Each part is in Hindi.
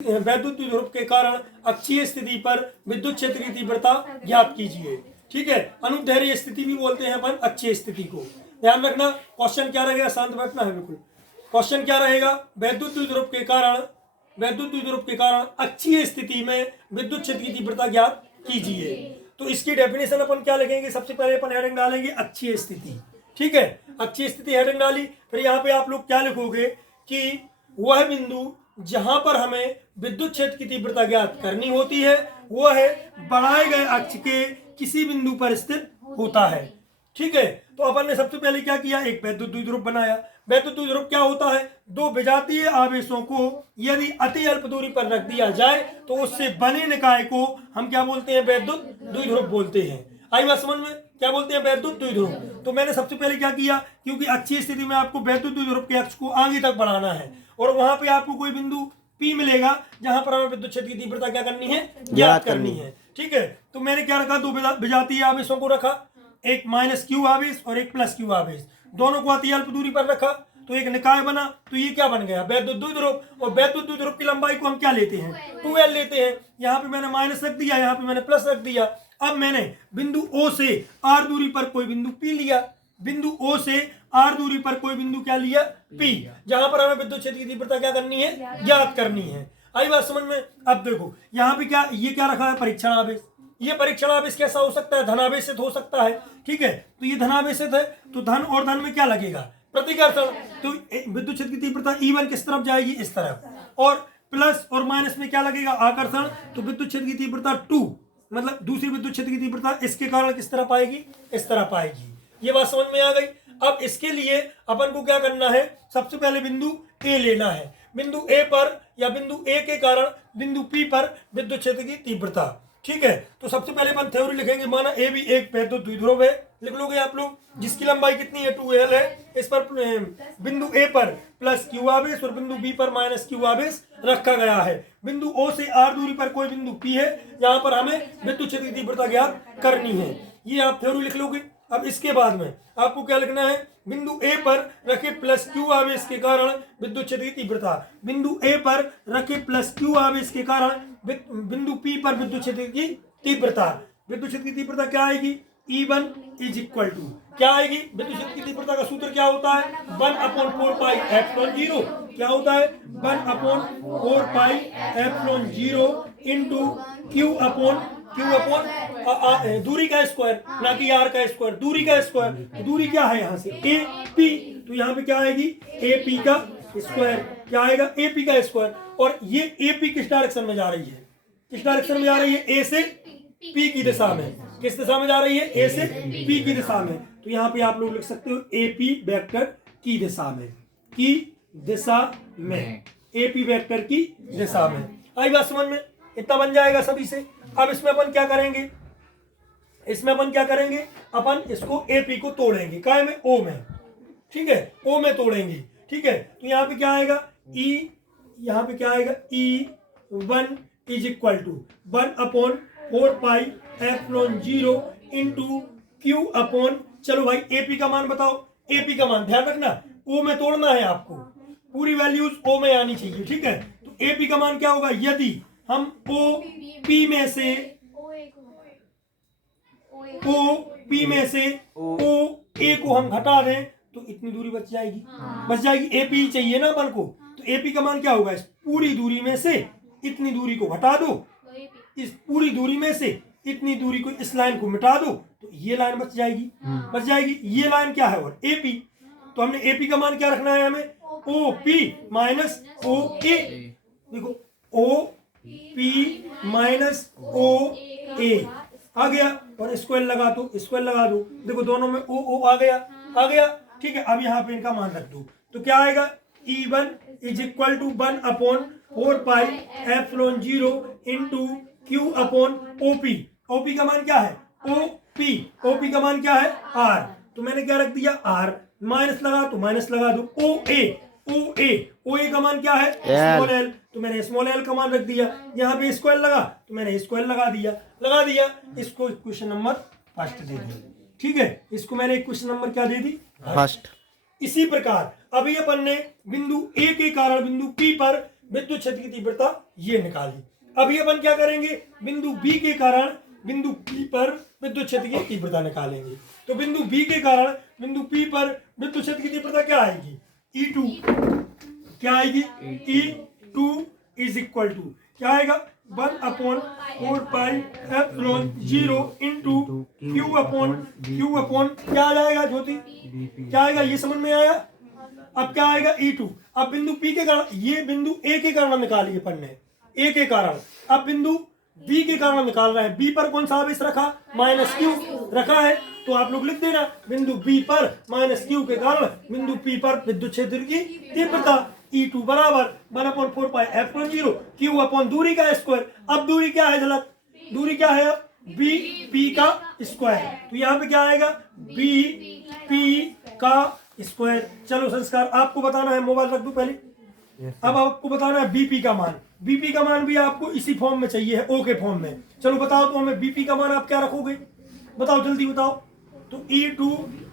वैद्युत द्विध्रुव के कारण अक्षीय स्थिति पर विद्युत क्षेत्र की तीव्रता ज्ञात कीजिए। ठीक है, अनुदैर्घ्य स्थिति भी बोलते हैं अपन अक्षीय स्थिति को। ध्यान रखना, क्वेश्चन क्या रहेगा, शांत बैठना है बिल्कुल। क्वेश्चन क्या रहेगा, वैद्युत द्विध्रुव के कारण अक्षीय स्थिति में विद्युत क्षेत्र की तीव्रता ज्ञात कीजिए। तो इसकी डेफिनेशन अपन क्या लिखेंगे, सबसे पहले अपन हेडिंग डालेंगे अक्षीय स्थिति। ठीक है, अक्षीय स्थिति हेडिंग डाली, फिर यहाँ पे आप लोग क्या लिखोगे कि वह बिंदु जहां पर हमें विद्युत क्षेत्र की तीव्रता ज्ञात करनी होती है वह है बढ़ाए गए अक्ष के किसी बिंदु पर स्थित होता है। ठीक है, तो अपन ने सबसे पहले क्या किया, एक वैद्युत द्विध्रुव बनाया। वैद्युत द्विध्रुव क्या होता है, दो विजातीय आवेशों को यदि अति अल्प दूरी पर रख दिया जाए तो उससे बने निकाय को हम क्या बोलते हैं, वैद्युत द्विध्रुव बोलते हैं। आई बात समझ में, क्या बोलते हैं, वैद्युत द्विध्रुव। तो मैंने सबसे पहले क्या किया, क्योंकि अक्षीय स्थिति में आपको वैद्युत द्विध्रुव के अक्ष को आगे तक बढ़ाना है और वहां पे आपको कोई बिंदु P मिलेगा जहां पर हमें विद्युत क्षेत्र की तीव्रता क्या करनी है, ज्ञात करनी है। ठीक है, तो मैंने क्या रखा, दो विजातीय आवेशों को रखा, एक -q आवेश और एक +q आवेश, दोनों को अति अल्प दूरी पर रखा तो एक निकाय बना। तो ये क्या बन गया, वैद्युत द्विध्रुव। और वैद्युत द्विध्रुव की लंबाई को हम क्या लेते हैं, 2l लेते हैं। यहाँ पे मैंने माइनस रख दिया, यहाँ पे मैंने प्लस रख दिया। अब मैंने बिंदु O से R दूरी पर कोई बिंदु P लिया, बिंदु O से R दूरी पर कोई बिंदु क्या लिया, P, जहां पर हमें विद्युत क्षेत्र की तीव्रता क्या करनी है, ज्ञात करनी है। आई बात समझ में। अब देखो यहाँ पे क्या, ये क्या रखा है, परीक्षण आवेश। ये परीक्षण आवेश कैसा हो सकता है, धनावेशित हो सकता है। ठीक है, तो ये धनावेशित है तो धन और धन में क्या लगेगा, प्रतिकर्षण। तो विद्युत क्षेत्र की तीव्रता E1 किस तरफ जाएगी, इस तरफ, और प्लस और माइनस में क्या लगेगा, आकर्षण। तो विद्युत क्षेत्र की तीव्रता 2, मतलब दूसरी विद्युत क्षेत्र की तीव्रता इसके कारण किस तरफ आएगी, इस तरफ आएगी। ये बात समझ में आ गई। अब इसके लिए अपन को क्या करना है, सबसे पहले बिंदु A लेना है। बिंदु A पर या बिंदु A के कारण बिंदु P पर विद्युत क्षेत्र की तीव्रता। ठीक है, तो सबसे पहले अपन थ्योरी लिखेंगे, माना A भी एक वैद्युत द्विध्रुव है, लिख लोगे आप लोग, जिसकी लंबाई कितनी है, 2l है। इस पर बिंदु A पर +q आवेश और बिंदु B पर -q आवेश रखा गया है। बिंदु O से R दूरी पर कोई बिंदु P है जहां पर हमें विद्युत क्षेत्र की तीव्रता ज्ञात करनी है। ये आप थ्योरी लिख लोगे। अब इसके बाद में आपको क्या लिखना है, बिंदु A पर रखे +q आवेश के कारण विद्युत क्षेत्र की तीव्रता, बिंदु A पर रखे +q आवेश के कारण बिंदु P पर विद्युत क्षेत्र की तीव्रता। विद्युत क्षेत्र की तीव्रता क्या आएगी, E1 = क्या आएगी, विद्युत क्षेत्र की तीव्रता का सूत्र क्या होता है, 1/4πε0। क्या होता है, 1/4πε0 × Q दूरी का स्क्वायर, ना कि R का स्क्वायर, दूरी का स्क्वायर। दूरी क्या है यहाँ से, AP, तो यहाँ पे क्या आएगी, AP का स्क्वायर। क्या आएगा, AP का स्क्वायर। और ये AP किस डायरेक्शन में जा रही है, किस डायरेक्शन में जा रही है, A से P की दिशा में। किस दिशा में जा रही है, A से P की दिशा में। तो यहाँ पे आप लोग लिख सकते हो AP वेक्टर की दिशा में, की दिशा में, AP वेक्टर की दिशा में। आई बात समझ में, इतना बन जाएगा सभी से। अब इसमें अपन क्या करेंगे, अपन इसको AP को तोड़ेंगे, काय में, O में। ठीक है, O में तोड़ेंगे। ठीक है, तो यहाँ पे क्या आएगा, यहाँ पे क्या आएगा, E1 = 1/4πε0 × Q। चलो भाई AP का मान बताओ, AP का मान ध्यान रखना, O में तोड़ना है आपको, पूरी वैल्यूज O में आनी चाहिए। ठीक है, तो AP का मान क्या होगा, यदि हम OP में से OA को हम घटा दें तो इतनी दूरी बच जाएगी, AP ही चाहिए ना अपन को। तो AP का मान क्या होगा, इस पूरी दूरी में से इतनी दूरी को घटा दो, इस पूरी दूरी में से इतनी दूरी को, इस लाइन को मिटा दो तो ये लाइन बच जाएगी। ये लाइन क्या है, और AP। तो हमने AP का मान क्या रखना है हमें, OP - OA। देखो OP - OA आ गया, और स्क्वायर लगा दो, देखो दोनों में O आ गया। ठीक है, अब यहाँ पे इनका मान रख दो तो क्या आएगा, E1 = 1/4πε0 × Q/OP। OP का मान क्या है, OP का मान क्या है, R। तो मैंने क्या रख दिया, R, माइनस लगा तो माइनस लगा दो, OA का मान क्या है, स्मॉल l। तो मैंने स्मॉल l का मान रख दिया। यहाँ पे स्क्वायर लगा तो मैंने स्क्वायर लगा दिया। इसको इक्वेशन नंबर फर्स्ट दे दी। ठीक है, इसको मैंने इक्वेशन नंबर क्या दे दी, फर्स्ट। इसी प्रकार अभी अपन ने बिंदु A के कारण बिंदु P पर विद्युत क्षेत्र की तीव्रता ये निकाली। अभी अपन क्या करेंगे, बिंदु बी के कारण बिंदु पी पर विद्युत क्षेत्र की तीव्रता निकालेंगे। तो बिंदु बी के कारण बिंदु पी पर विद्युत क्षेत्र की तीव्रता क्या आएगी, E2 क्या आएगी, E2 इज इक्वल टू क्या आएगा 1/4πε0 इंटू Q अपॉन क्या आ जाएगा ज्योति, क्या आएगा, ये समझ में आया। अब क्या आएगा E2। अब बिंदु P के कारण, ये बिंदु A के कारण निकाली अपन ने, A के कारण। अब बिंदु B के कारण निकाल रहे हैं। B पर कौन सा आवेश रखा, -Q रखा है, तो आप लोग लिख देना बिंदु B पर -Q के कारण बिंदु P पर विद्युत क्षेत्र की तीव्रता E2 बराबर 1/4πε0 Q अपॉन दूरी का स्क्वायर। अब दूरी क्या है झलक, दूरी क्या है अब BP का स्क्वायर। तो यहाँ पे क्या आएगा BP का स्क्वायर। चलो संस्कार आपको बताना है, मोबाइल रख दो पहले। अब आपको बताना है बीपी का मान। बीपी का मान भी आपको इसी फॉर्म में चाहिए है, ओ के फॉर्म में। चलो बताओ तो हमें बीपी का मान आप क्या रखोगे, बताओ जल्दी बताओ। तो E2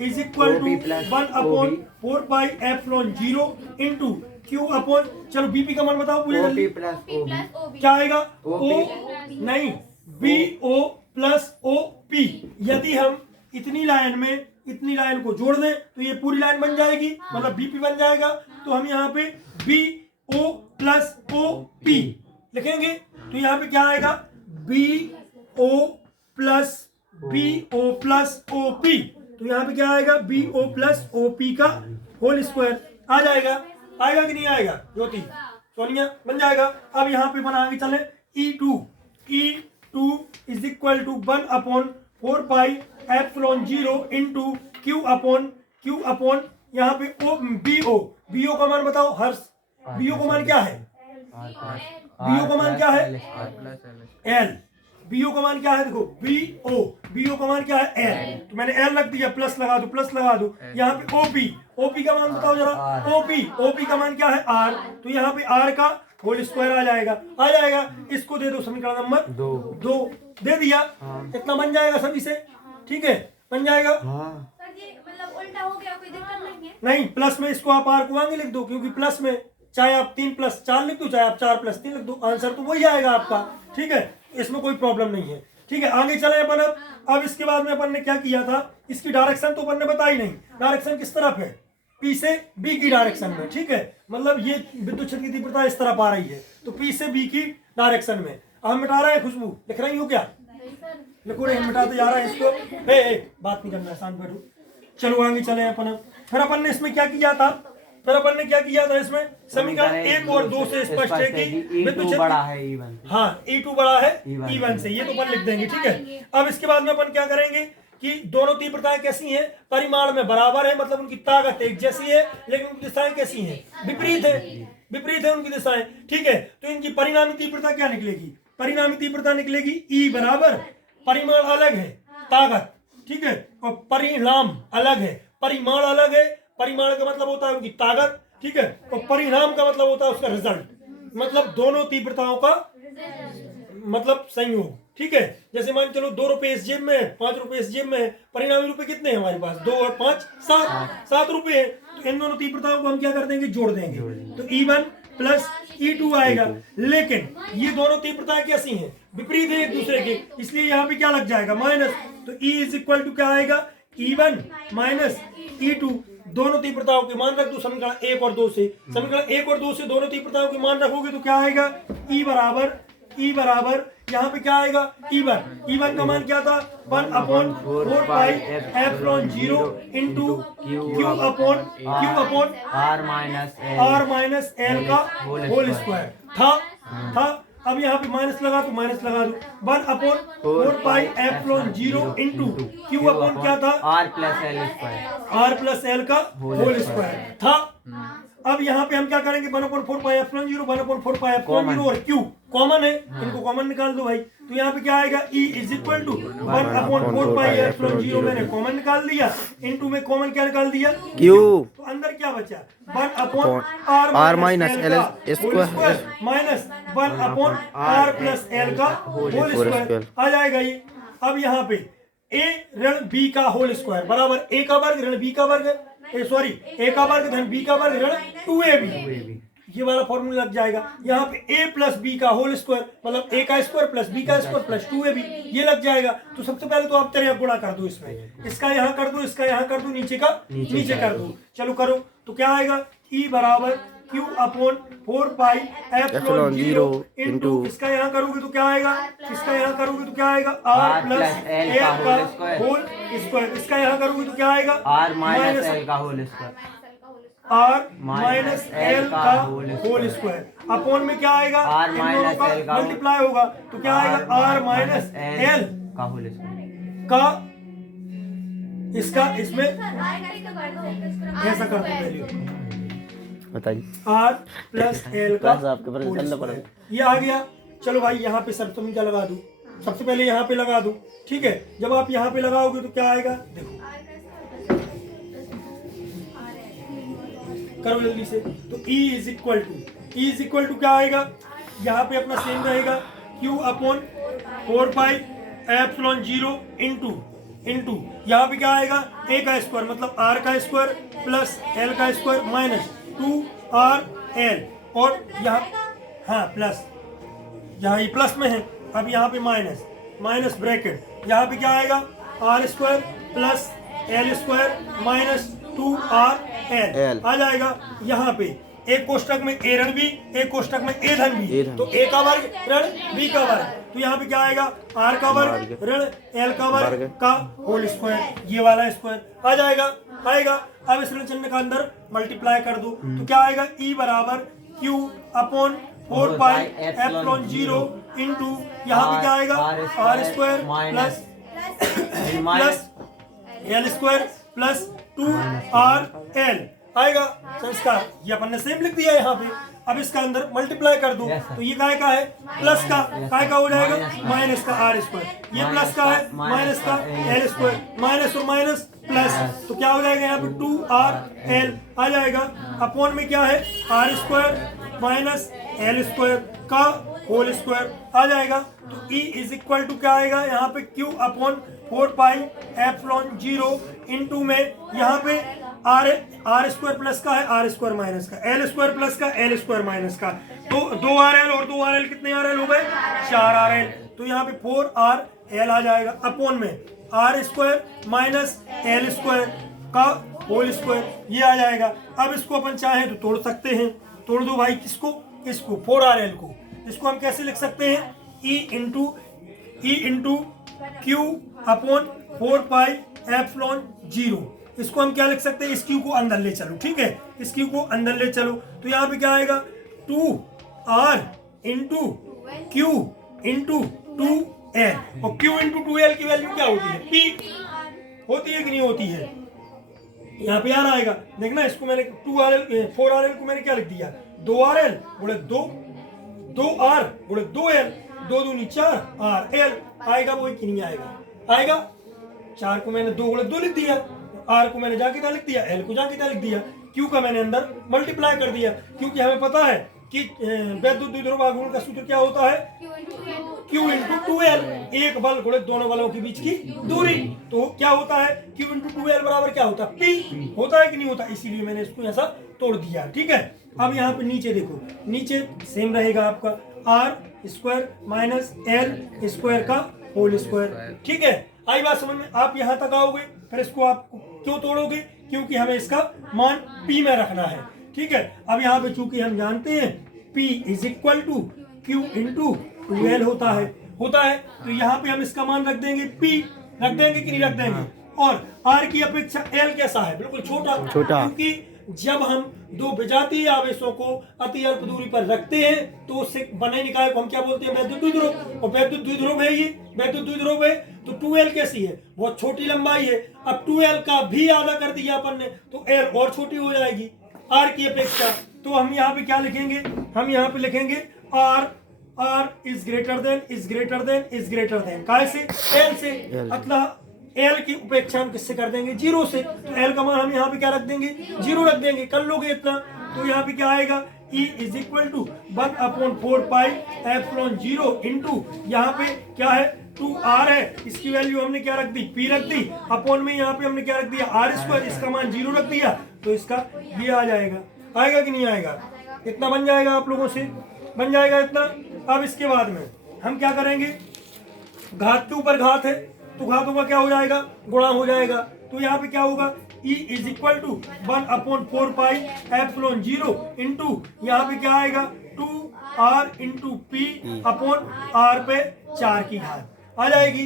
is equal to 1/4πε0 into Q upon, चलो बीपी का मान बताओ पूरे जल्दी। क्या आएगा O नहीं, BO प्लस OP। यदि हम इतनी लाइन को जोड़ दें तो ये पूरी लाइन बन जाएगी, मतलब बीपी बन जाएगा। तो हम यहाँ पे BO प्लस OP लिखेंगे। तो यहाँ पे क्या आएगा BO प्लस OP। तो यहाँ पे क्या आएगा BO प्लस OP का होल स्क्वायर आ जाएगा। आएगा कि नहीं आएगा ज्योति, सोनिया, बन जाएगा। अब यहाँ पे बना आगे चले E2 is equal to 1/4πε0 into Q upon यहाँ पे BO का मान बताओ हर्ष, BO का मान क्या है, BO का मान क्या है L। BO का मान क्या है, देखो BO का मान क्या है L, तो मैंने L रख दिया, प्लस लगा दो। यहाँ पे OP का मान बताओ जरा, OP का मान क्या है R, तो यहाँ पे R का होल स्क्वायर आ जाएगा। इसको दे दो समीकरण नंबर 2 दे दिया। इतना बन जाएगा सभी से, ठीक है, बन जाएगा। मतलब उल्टा हो गया, कोई दिक्कत नहीं है। नहीं, प्लस में इसको आप आर को आगे लिख दो, क्योंकि प्लस में चाहे आप 3+4 लिख दो, चाहे आप 4+3 लिख दो, आंसर तो वही आएगा आपका, ठीक है, इसमें कोई प्रॉब्लम नहीं है। ठीक है, आगे चले अपन। अब इसके बाद में अपन ने क्या किया था, इसकी डायरेक्शन तो अपन ने बताई नहीं, डायरेक्शन किस तरफ है, P से B की डायरेक्शन में, ठीक है, मतलब ये विद्युत क्षेत्र की तीव्रता इस तरफ आ रही है, तो P से B की डायरेक्शन में। हम मिटा रहे हैं, खुशबू लिख रही हो क्या, लिखो रे, मिटाते जा रहे हैं इसको। बात नहीं करना है, शांत बैठो। चलो आगे चले अपन। फिर अपन ने इसमें क्या किया था, इसमें समीकरण 1 और 2 से स्पष्ट है कि विद्युत क्षेत्र बड़ा है E1, हाँ E2 बड़ा है E1 से, ये तो अपन लिख देंगे, ठीक है। अब इसके बाद में अपन क्या करेंगे कि दोनों तीव्रताएं कैसी हैं, परिमाण में बराबर है, मतलब उनकी ताकत एक जैसी है, लेकिन उनकी दिशाएं कैसी हैं, विपरीत है उनकी दिशाएं, ठीक है। तो इनकी परिणामी तीव्रता क्या निकलेगी, परिणामी तीव्रता निकलेगी E बराबर, परिमाण अलग है, ताकत, ठीक है, और परिणाम अलग है, परिमाण अलग है, परिमाण का मतलब होता है उनकी ताकत, ठीक है, और परिणाम का मतलब होता है उसका रिजल्ट, मतलब दोनों तीव्रताओं का मतलब संयोग, ठीक है। जैसे मान चलो 2 रुपए इस जेब में है, 5 रुपए इस जेब में है, परिणामी रुपए कितने हैं हमारे पास, 2 और 5 7 रुपए है। तो इन दोनों तीव्रताओं को हम क्या कर देंगे, जोड़ देंगे, तो E1 प्लस E2 आएगा। लेकिन ये दोनों तीव्रताएं कैसी हैं, विपरीत है एक दूसरे के, इसलिए यहाँ पे क्या लग जाएगा, माइनस। तो E इज इक्वल टू क्या आएगा, E1 माइनस E2। दोनों तीव्रताओं के मान रख दो समीकरण 1 और 2 से, समीकरण 1 और 2 से दोनों तीव्रताओं के मान रखोगे तो क्या आएगा, E बराबर यहाँ पे क्या आएगा, E1 का मान क्या था, 1/4πε0 into Q upon R minus L का होल स्क्वायर था। अब यहाँ पे माइनस लगा दो, 1/4πε0 इंटू Q अपॉन क्या था, R प्लस L का होल स्क्वायर था। अब यहाँ पे हम क्या करेंगे, 1/4πε0 और Q कॉमन है, इनको कॉमन निकाल दो भाई। तो यहाँ पे क्या आएगा, E इज इक्वल टू 1/4πε0 मैंने कॉमन निकाल दिया, इनटू में कॉमन क्या निकाल दिया, Q। तो अंदर क्या बचा, 1/R minus L square minus 1/R plus L का होल स्क्वायर आ जाएगा ये। अब यहाँ पे A ऋण B का होल स्क्वायर बराबर A का वर्ग ऋण B का वर्ग, A का वर्ग धन B का वर्ग ऋण 2AB। ये वाला फॉर्मूला लग जाएगा। यहाँ पे a प्लस बी का होल स्क्वायर मतलब a का स्क्वायर प्लस b का स्क्वायर प्लस 2ab ये लग जाएगा। तो सबसे पहले तो आप तेरे गुणा कर दो, इसमें इसका यहाँ कर दो, इसका यहाँ कर दो, नीचे का नीचे कर दो। चलो करो तो क्या आएगा, e बराबर q अपॉन 4 पाई एप्सिलॉन 0 इंटू इसका यहाँ करोगे तो क्या आएगा, इसका यहाँ करोगे तो क्या आएगा r प्लस l का होल स्क्वायर, इसका यहाँ करोगे तो क्या आएगा r माइनस l का whole square, r minus l का होल स्क्वायर अपॉन में क्या आएगा, r माइनस l का मल्टीप्लाई होगा तो क्या आएगा r माइनस l का होल स्क्वायर का इसका इसमें ऐसा कर दो पहले बताइए r प्लस l का क्लास आपके पर चलना पड़ेगा। ये आ गया। चलो भाई यहाँ पे सब तुम क्या लगा दो, सबसे पहले यहाँ पे लगा दो, ठीक है। जब आप यहाँ पे लगाओगे तो क्या आएगा, देखो करो जल्दी से। तो e इज इक्वल टू क्या आएगा, यहाँ पे अपना सेम रहेगा q अपॉन 4 पाई एप्सिलॉन 0 इंटू यहाँ पे क्या आएगा a का स्क्वायर मतलब r का स्क्वायर प्लस l का स्क्वायर माइनस 2rl और यहाँ हाँ प्लस, यहाँ ये प्लस में है, अब यहाँ पे माइनस ब्रैकेट, यहाँ पे क्या आएगा r square plus l square minus 2rl आ जाएगा। यहाँ पे एक कोष्टक में a ऋण b, एक कोष्टक में a धन b, तो a का वर्ग ऋण b का वर्ग, तो यहाँ पे क्या आएगा r का वर्ग ऋण l का वर्ग का होल स्क्वायर, ये वाला स्क्वायर आ जाएगा आएगा। अब इस ऋण चिन्ह का अंदर मल्टीप्लाई कर दो तो क्या आएगा e बराबर q अपॉन 4 पाई एप्सिलॉन 0 इंटू यहाँ पे क्या आएगा r square plus l square plus 2rl आएगा। संस्कार ये अपन ने सेम लिख दिया यहाँ पे। अब इसका अंदर मल्टीप्लाई कर दो तो ये काय का है प्लस का, काय का हो जाएगा माइनस का r स्क्वायर, ये प्लस का है माइनस का l स्क्वायर, माइनस और माइनस प्लस, तो क्या हो जाएगा यहाँ पे 2rl आ जाएगा। अपॉन में क्या है r square minus l square का होल स्क्वायर आ जाएगा। तो e इज इक्वल टू क्या आएगा यहाँ पे q अपॉन 4 पाई एप्सिलॉन 0 इंटू में यहाँ पे आर स्क्वायर प्लस का है आर स्क्वायर माइनस का, एल स्क्वायर प्लस का एल स्क्वायर माइनस का, तो 2rl और 2rl कितने rl हो गए 4rl, तो यहाँ पे 4rl आ जाएगा। अपॉन में R square minus L square का होल स्क्वायर ये आ जाएगा। अब इसको अपन चाहें तो तोड़ सकते हैं, तोड़ दो भाई किसको, इसको 4rl को, इसको हम कैसे लिख सकते हैं e इंटू क्यू अपॉन 4 पाई एप्सिलॉन 0, इसको हम क्या लिख सकते हैं, इस क्यू को अंदर ले चलो, ठीक है, इस क्यू को अंदर ले चलो तो यहाँ पे क्या आएगा 2r into Q into 2l, और क्यू इंटू 2l की वैल्यू क्या होती है p होती है कि नहीं होती है, यहाँ पे r आएगा। देखना इसको मैंने 4rl को मैंने क्या लिख दिया 2rl गुणे 2r गुणे 2l, 2 दूनी 4rl आएगा, वो कि नहीं आएगा 4 को मैंने 2 गुणे 2 लिख दिया, r को मैंने जाके क्या लिख दिया, l को जाके क्या लिख दिया, q का मैंने अंदर मल्टीप्लाई कर दिया, क्योंकि हमें पता है कि वैद्युत द्विध्रुव आघूर्ण का सूत्र क्या होता है q इंटू 2l, एक बल गुणे दोनों बलों के बीच की दूरी, तो क्या होता है q इंटू 2l बराबर क्या होता है p होता है कि नहीं होता, इसीलिए मैंने इसको ऐसा तोड़ दिया, ठीक है। अब यहाँ पे नीचे देखो, नीचे सेम रहेगा आपका r square minus l square का होल स्क्वायर, ठीक है। आई बात समझ में, आप यहाँ तक आओगे, फिर इसको आप क्यों तोड़ोगे, क्योंकि हमें इसका मान p में रखना है, ठीक है। अब यहाँ पे चूंकि हम जानते हैं p is equal to q into 2l होता है, तो यहाँ पे हम इसका मान रख देंगे p, रख देंगे कि नहीं रख देंगे, और r की अपेक्षा l कैसा है, बिल्कुल छोटा, क्योंकि जब हम दो विजातीय आवेशों को अति अल्प दूरी पर रखते हैं तो उससे बने निकाय को हम क्या बोलते हैं वैद्युत द्विध्रुव, और वैद्युत द्विध्रुव है, ये वैद्युत द्विध्रुव है, तो 2l कैसी है, बहुत छोटी लंबाई है। अब 2l का भी आधा कर दिया अपन ने तो l और छोटी हो जाएगी r की अपेक्षा, तो हम यहाँ पे क्या लिखेंगे, हम यहाँ पे लिखेंगे r इज ग्रेटर देन काय से l से, अतः l की उपेक्षा हम किससे कर देंगे 0 से, तो l का मान हम यहाँ पे क्या रख देंगे 0 रख देंगे, कर लोगे इतना, तो यहाँ पे क्या आएगा e is equal to 1/4 pi epsilon 0 into यहाँ पे क्या है 2r है, इसकी वैल्यू हमने क्या रख दी p रख दी, अपॉन में यहाँ पे हमने क्या रख दिया r स्क्वायर, इसका मान 0 रख दिया, तो इसका ये आ जाएगा कि नहीं आएगा, इतना बन जाएगा आप लोगों से, बन जाएगा इतना। अब इसके बाद में हम क्या करेंगे, घात के ऊपर घात है तो घातों का क्या हो जाएगा, गुणा हो जाएगा। तो यहाँ पे क्या होगा, E is equal to 1/4 pi epsilon 0 into यहाँ पे क्या आएगा 2r into P upon r पे 4 की घात आ जाएगी।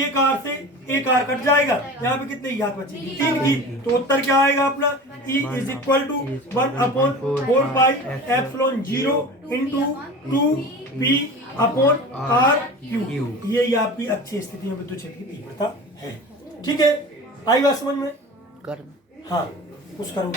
एक r से एक r कट जाएगा, यहाँ पे कितने की घात बचेगी, 3 की। तो उत्तर क्या आएगा अपना, E is equal to 1/4 pi epsilon 0 into 2p upon r cube. ये आपकी अच्छी स्थिति में विद्युत क्षेत्र की तीव्रता है। ठीक है, आई बात समझ में? कर हाँ कुछ करो।